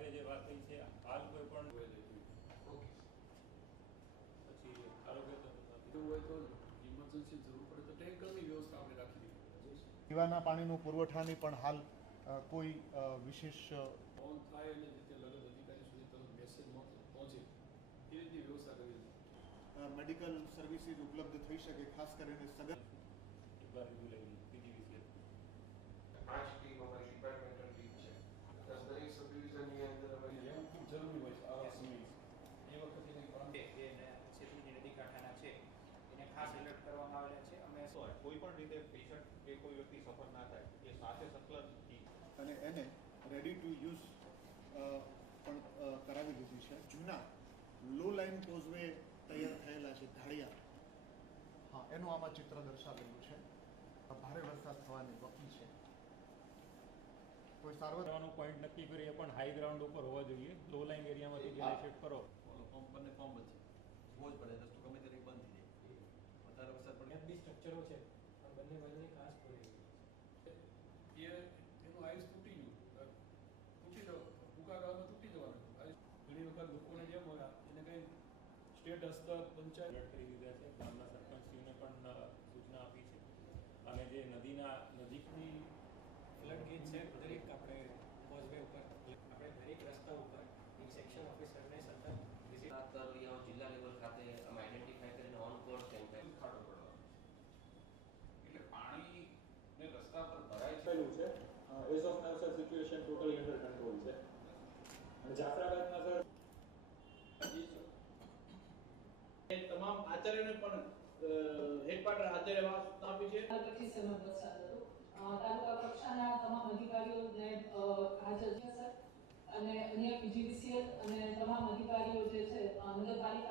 સાથે જે વાત થઈ છે હાલ કોઈ પણ પછી આરોગ્ય એવું હોય તો ઇમરજન્સી જરૂર પડે તો ટેન્કરની વ્યવસ્થા આપણે રાખી દીધી. પીવાના પાણીનું પુરવઠાની પણ હાલ કોઈ વિશેષ ફોન થાય અને જે તે લગત અધિકારી સુધી તરત મેસેજ પહોંચે એ રીતની વ્યવસ્થા કરી દીધી. મેડિકલ સર્વિસીસ ઉપલબ્ધ થઈ શકે, ખાસ કરીને સગર એક વાર રિવ્યુ લઈ પીજીવીસીએલ 5 ટીમ અમારી ડિપાર્ટમેન્ટલ ટીમ છે. દરેક સબ ડિવિઝનની અંદર એવું ખૂબ જરૂરી હોય છે આવા સમયે. એ વખતે સેતુની નદી કાંઠાના છે એને ખાસ એલર્ટ કરવામાં આવેલા છે. અમે કોઈ પણ રીતે પેશન્ટ કે કોઈ વ્યક્તિ સફર ના થાય એ સાથે સંકલન અને એને રેડી ટુ યુઝ પણ કરાવી દીધી છે. જૂના લો લાઇન કોઝવે તૈયાર થયેલા છે ઢાળિયા, હા, એનું આમાં ચિત્ર દર્શાવેલું છે. ભારે વરસાદ થવાની વકી છે. કોઈ સારવારનો પોઈન્ટ નક્કી કરીએ પણ હાઈ ગ્રાઉન્ડ ઉપર હોવા જોઈએ. લો લાઇન એરિયામાંથી જે શિફ્ટ કરો બંને ફોર્મ છે બહુ જ પડે, રસ્તો ગમે ત્યારે બંધ થઈ જાય. વધારે વરસાદ પડે બી સ્ટ્રક્ચરો છે પણ બંને બાજુની કાચ પડી ગઈ એનું આયુષ તૂટી ગયું, ટૂંકા ગાળામાં તૂટી જવાનું. ઘણી વખત લોકોને જેમ હોય એને કંઈ સ્ટેટ હસ્તક પંચાયત એલર્ટ કરી દીધા છે. ગામના સરપંચશ્રીને પણ સૂચના આપી છે. અને જે નદીના નજીકની ફ્લડ ગેટ છે દરેક આપણે કોઝવે ઉપર આપણે દરેક રસ્તા ઉપર એક સેક્શન ઓફિસરને સતત વિઝિટ જિલ્લા લેવલ ખાતે અમે આઈડેન્ટિફાઈ કરીને ઓન કોર્સ કેમ્પેન ખાડો પડવાનો એટલે પાણી ને રસ્તા પર ભરાય છે. થયેલું છે. As of now sir situation totally under control છે. અને જાફરાબાદમાં સર તમામ આચાર્યને પણ હેડક્વાર્ટર આચાર્ય સૂચના આપી છે. પછી સમય વરસાદ હતો તાલુકા કક્ષાના તમામ અધિકારીઓને હાજર છે સર, અને અહીંયા પીજીવીસીએલ અને તમામ અધિકારીઓ જે છે નગરપાલિકા